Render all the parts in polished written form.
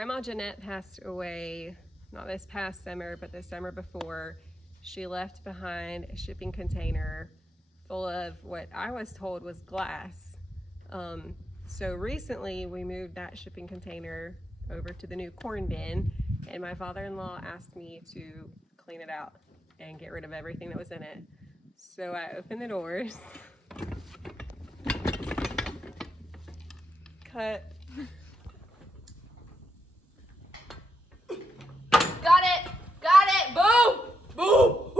Grandma Jeanette passed away, not this past summer, but the summer before. She left behind a shipping container full of what I was told was glass. So recently we moved that shipping container over to the new corn bin, and my father-in-law asked me to clean it out and get rid of everything that was in it. So I opened the doors, cut. Got it! Got it! Boom! Boom!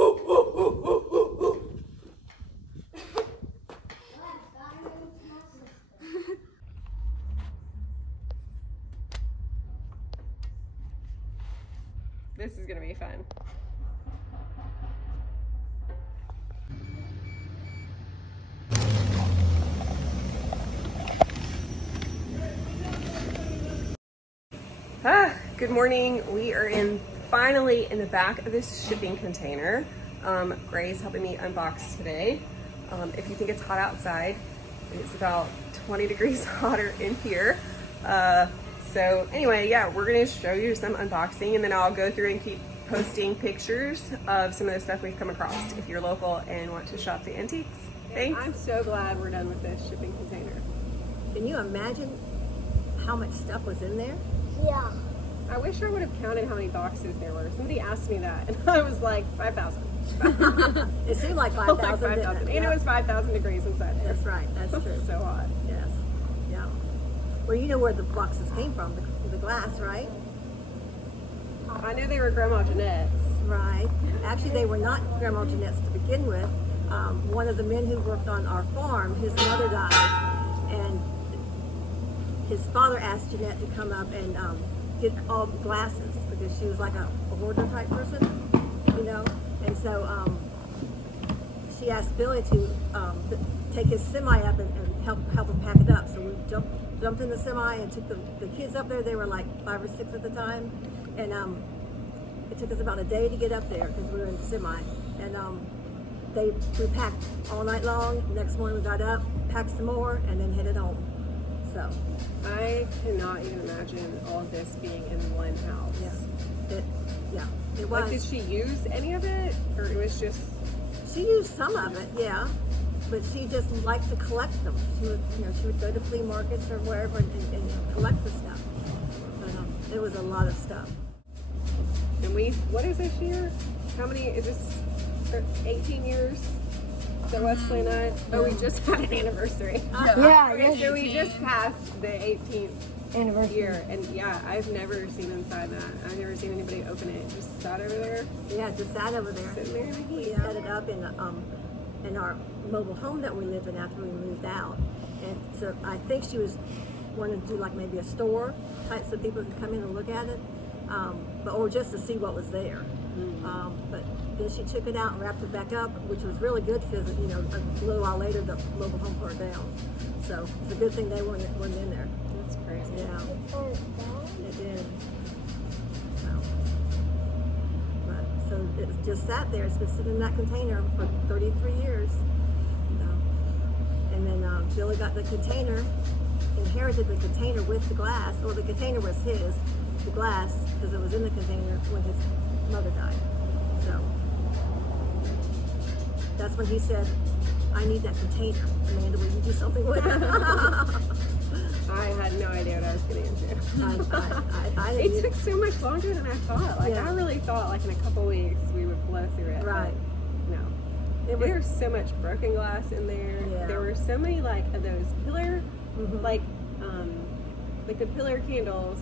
This is gonna be fun. Good morning. We are finally in the back of this shipping container. Gray's helping me unbox today. If you think it's hot outside, it's about 20 degrees hotter in here. So anyway, yeah, we're gonna show you some unboxing, and then I'll go through and keep posting pictures of some of the stuff we've come across if you're local and want to shop the antiques. Thanks. I'm so glad we're done with this shipping container. Can you imagine how much stuff was in there? Yeah. I wish I would have counted how many boxes there were. Somebody asked me that, and I was like, 5,000. It seemed like 5,000. Like 5,000. And it was 5,000 degrees inside there. That's right. That's true. So hot. Yes. Yeah. Well, you know where the boxes came from, the glass, right? I knew they were Grandma Jeanette's. Right. Actually, they were not Grandma Jeanette's to begin with. One of the men who worked on our farm, his mother died, and his father asked Jeanette to come up and get all the glasses because she was like a hoarder type person, you know. And so she asked Billy to take his semi up and help him pack it up. So we jumped in the semi and took the kids up there. They were like 5 or 6 at the time, and it took us about a day to get up there because we were in the semi. And we packed all night long. Next morning we got up, packed some more, and then headed home. So I cannot even imagine all of this being in one house. It was. Like, did she use any of it, or it was just? She used some of it, yeah, but she just liked to collect them. She would go to flea markets or wherever and collect the stuff. But it was a lot of stuff. And what is this year? How many is this? 18 years. So Wesley and I, we just had an anniversary. Yeah, Okay, so we just passed the 18th anniversary. year, and yeah, I've never seen inside that. I've never seen anybody open it. It just sat over there. Yeah, just sat over there. Sitting there in the heat. We set it up in our mobile home that we lived in after we moved out, and so I think she was wanting to do like maybe a store type so people could come in and look at it, or just to see what was there. But then she took it out and wrapped it back up, which was really good because a little while later the mobile home burned down. So it's a good thing they weren't in there. That's crazy. Yeah, it did. So it just sat there. It's been sitting in that container for 33 years. And then Billy got the container, inherited the container with the glass, or the container was his, the glass, because it was in the container when his mother died. So that's when he said, I need that container. Amanda, will you do something with it? I had no idea what I was getting into. It took so much longer than I thought. Like, I really thought like in a couple weeks we would blow through it. Right. No. There's so much broken glass in there. Yeah. There were so many like of those pillar, like the pillar candles,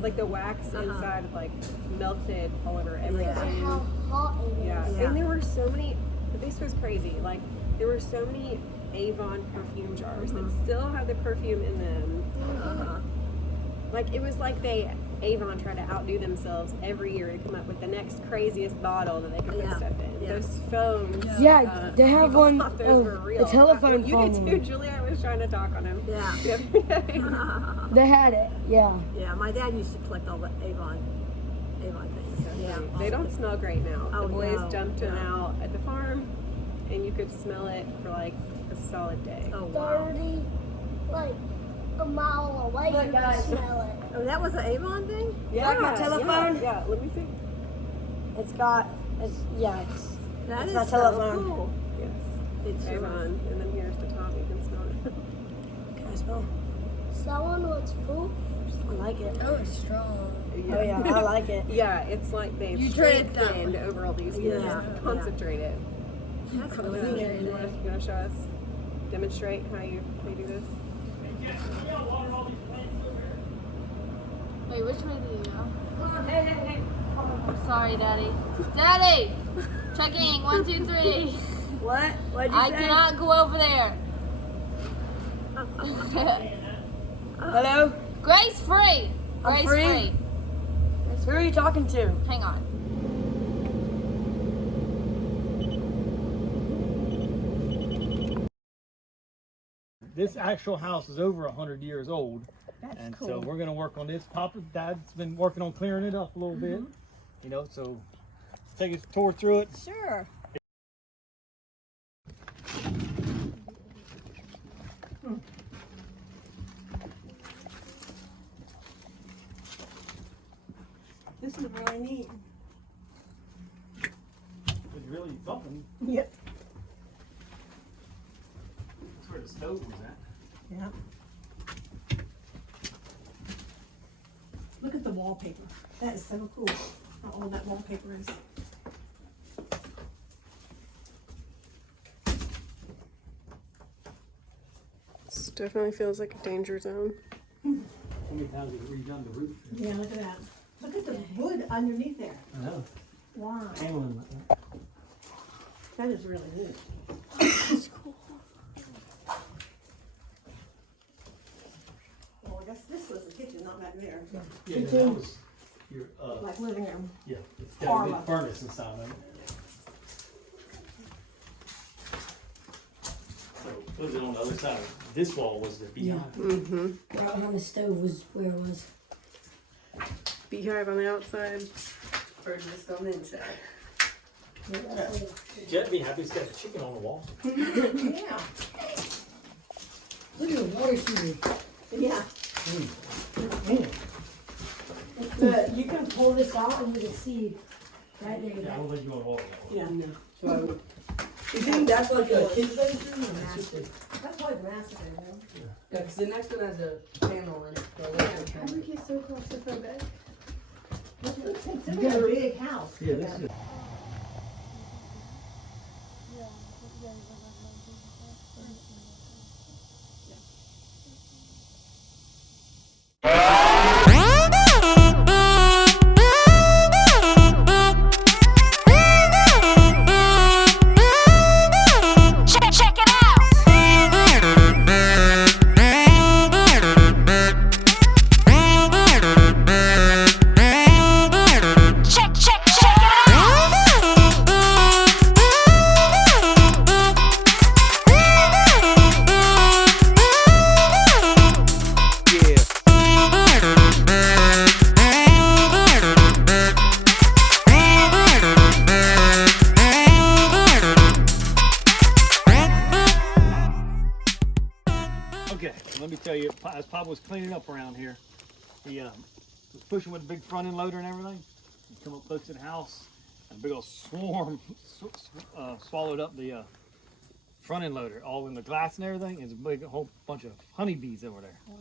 like the wax inside like melted all over everything. How hot it is. Yeah. And there were so many, this was crazy, like there were so many Avon perfume jars that still had the perfume in them. Like it was like Avon tried to outdo themselves every year to come up with the next craziest bottle that they could put stuff in. Yeah. Those foams. Yeah, they have people one thought those were real. the telephone You phone. did too, Julia. I was trying to talk on him. Yeah. the other day. They had it, yeah. Yeah, my dad used to collect all the Avon things. Yeah. They don't smell great now. Oh, The boys no, dumped them out at the farm, and you could smell it for like a solid day. Oh, wow. 30, like a mile away, you can smell it. Oh, that was an Avon thing? Yeah, like my telephone. Yeah, let me see. It's got. It's yeah. It's That It's is my so telephone. cool. Yes. It sure Avon. is. And then here's the top. You can smell it. Can I smell? Someone was full. I like it. Oh, it's strong. Oh yeah, I like it. Yeah, it's like they've You turn it that strengthened way. over all these years. Yeah. Concentrated. That's You cool. want to show us, demonstrate how you do this? Wait, which way do you go? Hey. I'm sorry, Daddy. Daddy! Checking. 1, 2, 3. What? What'd you I say? cannot go over there. Hello? Grace free. I'm Grace free? Who are you talking to? Hang on. This actual house is over 100 years old. And so we're going to work on this. Dad's been working on clearing it up a little bit, you know, so take a tour through it. Sure. This is really neat. It's really something. Yep. That's where the stove was at. Yeah. Look at the wallpaper. That is so cool. How old that wallpaper is. This definitely feels like a danger zone. How many times have we redone the roof? Yeah, look at that. Look at the wood underneath there. I know. Wow. Handling like that. That is really neat. It's cool. Well, I guess this was the kitchen, not back there. Yeah, that was your, Like living room. yeah, it's got a Farmer. big furnace inside of it. So, was it on the other side? This wall was the beehive. Mm-hmm. Right behind the stove was where it was. Beehive on the outside. Or just on the inside. Jet be happy he's got a chicken on the wall. Yeah. Look at the water heater. Yeah. You can pull this out and you can see right there. Yeah, I don't think you want to walk that way. Yeah. So You think that's like a kid's bedroom or Master. That's probably the master bedroom. Yeah, because the next one has a panel in it. The electric panel. Get so claustrophobic. Consider a big house. Yeah, this is. Check it out. Check it Okay, let me tell you, as Papa was cleaning up around here, he was pushing with a big front end loader and everything. He come up close to the house, and a big old swarm swallowed up the front end loader, all in the glass and everything. There's a big whole bunch of honeybees over there. Wow.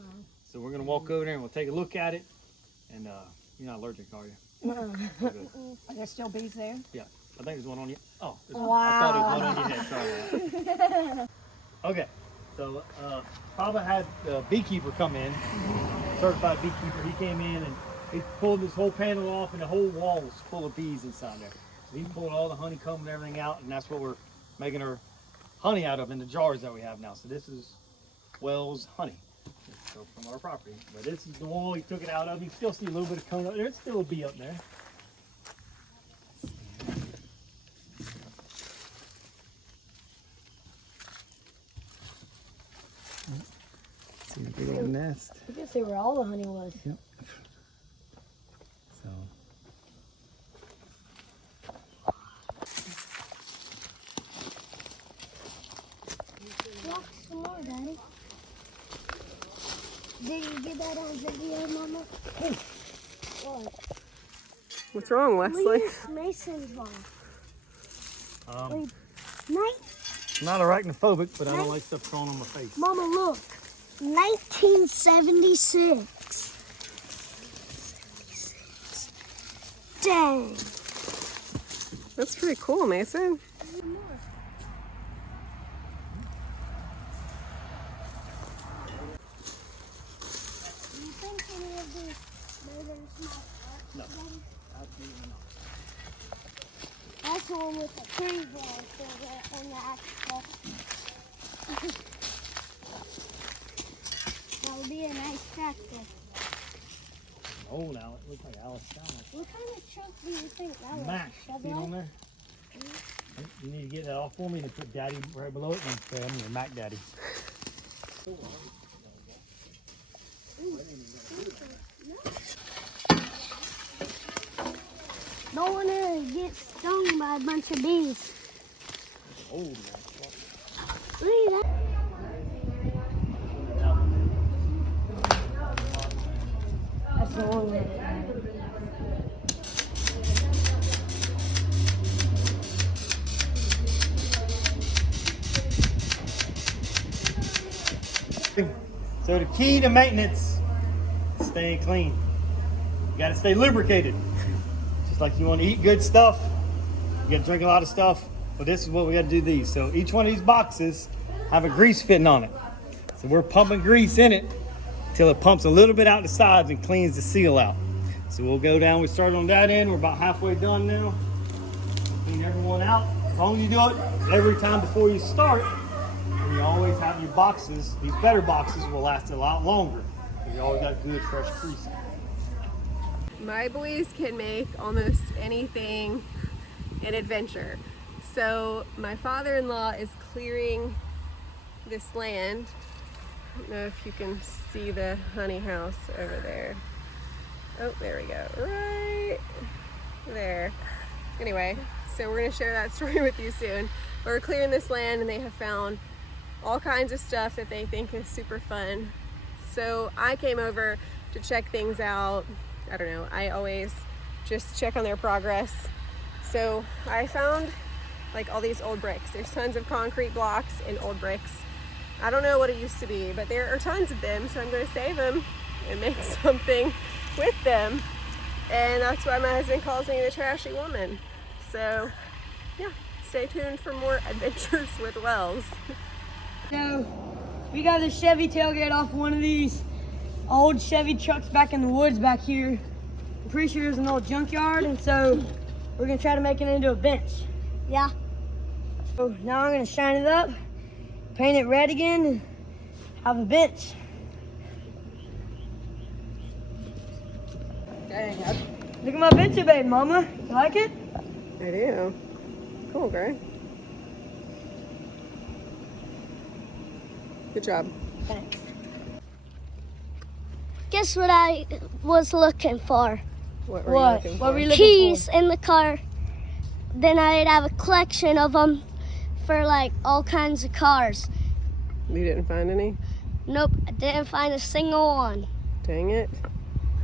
So we're gonna walk over there and we'll take a look at it. And you're not allergic, are you? Good. Are there still bees there? Yeah, I think there's one on you. Oh, Wow. I thought there was one on your head. Sorry. Okay, so Papa had a beekeeper come in, certified beekeeper. He came in and he pulled this whole panel off, and the whole wall was full of bees inside there. So he pulled all the honeycomb and everything out, and that's what we're making our honey out of in the jars that we have now. So this is Wells honey. So from our property. But this is the wall he took it out of. You still see a little bit of cone up there. There's still a bee up there. See the big old nest. I guess they were all the honey was. Yep. So Walk some more, Daddy. Did you get that on video, Mama? What? What's wrong, Wesley? Leave Mason's ball. I'm not arachnophobic, but I don't like stuff crawling on my face. Mama, look. 1976. Dang. That's pretty cool, Mason. Do you think any of these made in a small park? No, absolutely not. That's the one with the tree branch and the actual. That would be a nice tractor. Oh, now it looks like Alice Chalmers. What kind of truck do you think that was? Mac, see it on there? You need to get that off for me and put Daddy right below it and say I'm your Mac Daddy. Don't want to get stung by a bunch of bees. Oh, Look at that. That's the one that. So the key to maintenance is staying clean. You gotta stay lubricated. Just like you want to eat good stuff, you gotta drink a lot of stuff. Well, this is what we gotta do these. So each one of these boxes have a grease fitting on it. So we're pumping grease in it until it pumps a little bit out the sides and cleans the seal out. So we'll go down, we started on that end, we're about halfway done now. Clean everyone out. As long as you do it every time before you start, and you always have your boxes, these better boxes will last a lot longer. You always got good fresh grease. My boys can make almost anything an adventure. So my father-in-law is clearing this land. I don't know if you can see the honey house over there. Oh, there we go, right there. Anyway, so we're gonna share that story with you soon. We're clearing this land and they have found all kinds of stuff that they think is super fun. So I came over to check things out. I don't know, I always just check on their progress. So I found like all these old bricks. There's tons of concrete blocks and old bricks. I don't know what it used to be, but there are tons of them, so I'm gonna save them and make something with them. And that's why my husband calls me the trashy woman. So yeah, stay tuned for more adventures with Wells. So, we got the Chevy tailgate off one of these old Chevy trucks back in the woods back here. I'm pretty sure it's an old junkyard, and so we're gonna try to make it into a bench. Yeah. So now I'm gonna shine it up, paint it red again, and have a bench. Dang, Look at my bench, babe, Mama. You like it? I do. Cool, Gray. Good job. Thanks. Guess what I was looking for? What were you What? looking What for? were you looking Keys in the car. Then I'd have a collection of them for like all kinds of cars. You didn't find any? Nope, I didn't find a single one. Dang it.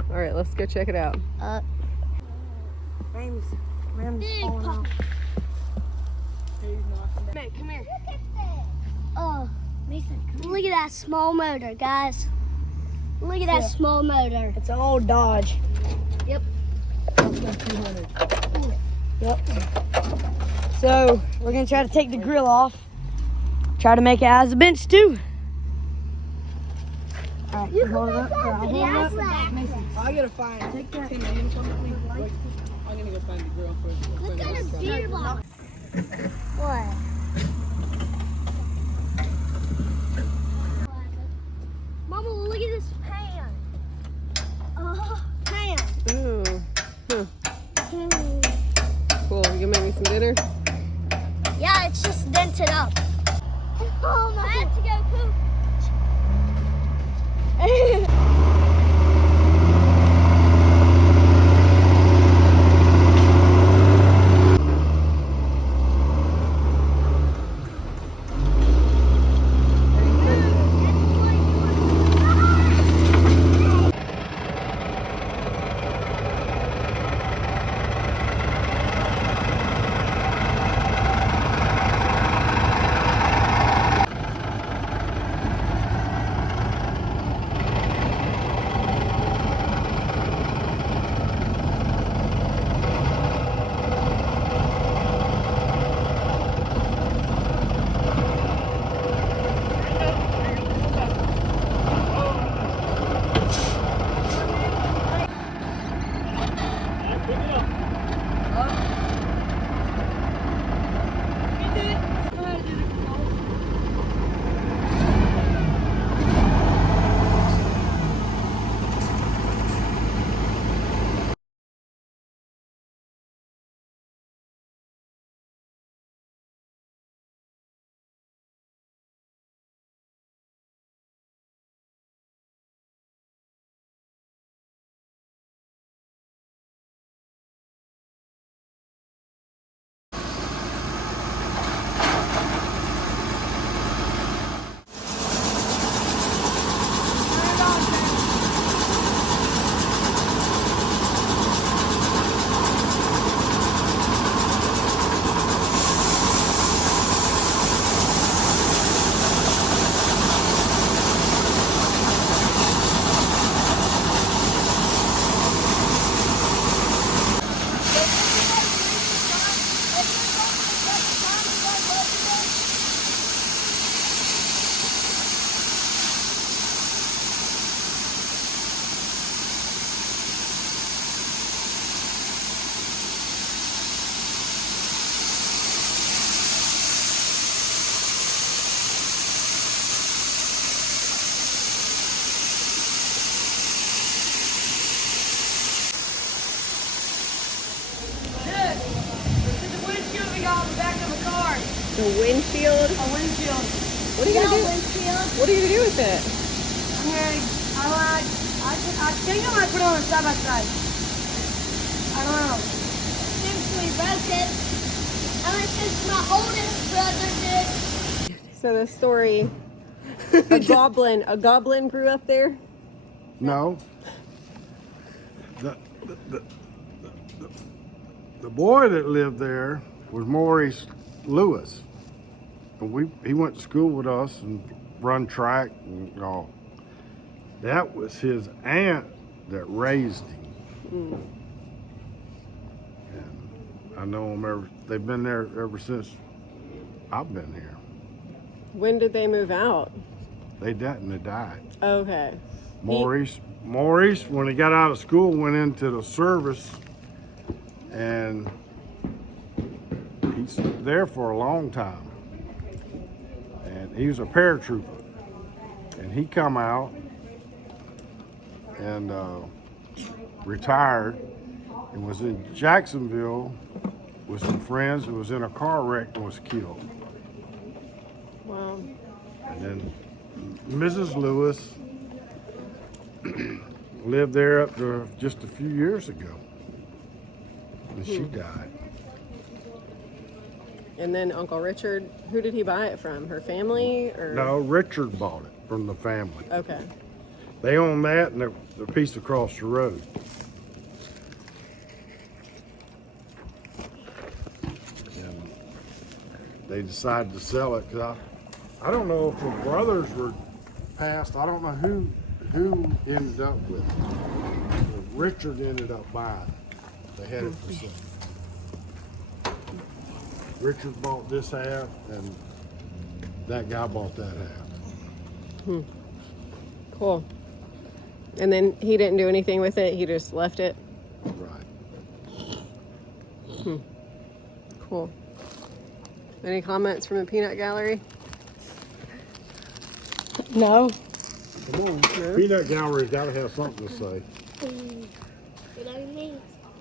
All right, let's go check it out. Rims Big falling pop. off. Hey, come here. Oh, Mason, look at that small motor, guys. Look at that Yeah. small motor. It's an old Dodge. Yep. Yep. So we're gonna try to take the grill off. Try to make it as a bench too. All right, you hold it up. Or I'll hold it up. Mason, I gotta find. take that. Can you come with me? I'm gonna go find the girl first. Look at a beer box. What? Mama, look at this pan. Pan. Ooh. Huh. Cool. You gonna make me some dinner? Yeah, it's just dented up. Oh, I have to go poop. A windshield? A windshield. What are you gonna do? What are you gonna do with it? I think I might put it on side by side. I don't know. Since we broke it, since my oldest brother did. So the story, a goblin grew up there? No. The boy that lived there was Maurice Lewis. And he went to school with us and run track and all. That was his aunt that raised him. And I know them they've been there ever since I've been here. When did they move out? They died. Okay. Maurice, when he got out of school, went into the service, and he's there for a long time. And he was a paratrooper, and he come out and retired, and was in Jacksonville with some friends, and was in a car wreck and was killed. Wow. And then Mrs. Lewis lived there up to just a few years ago, and she died. And then Uncle Richard, who did he buy it from? Her family or? No, Richard bought it from the family. Okay. They own that and the piece across the road. And they decided to sell it because I don't know if the brothers were passed. I don't know who ended up with it. Richard ended up buying it. They had it for sale. Richard bought this half, and that guy bought that half. Cool. And then he didn't do anything with it. He just left it. Right. Cool. Any comments from the peanut gallery? No. Come on, Peanut Gallery's got to have something to say.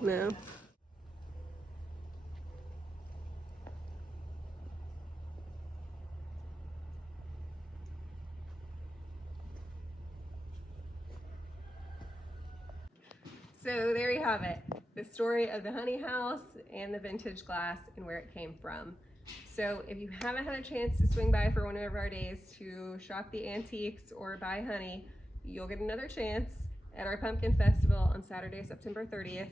No. So there you have it, the story of the honey house and the vintage glass and where it came from. So if you haven't had a chance to swing by for one of our days to shop the antiques or buy honey, you'll get another chance at our pumpkin festival on Saturday, September 30th.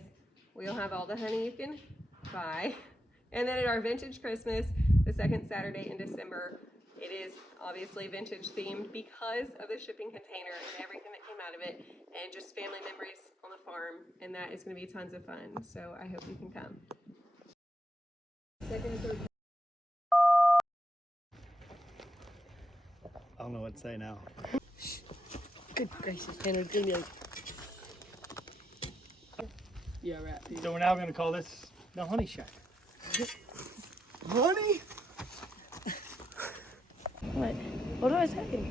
We'll have all the honey you can buy. And then at our vintage Christmas, the second Saturday in December, it is obviously vintage themed because of the shipping container and everything that came out of it, and just family memories on the farm, and that is going to be tons of fun. So I hope you can come. Second and third. I don't know what to say now. Good gracious, Tanner, it's gonna be like. Yeah, right. So we're now going to call this the Honey Shack. Honey? What? What do I say?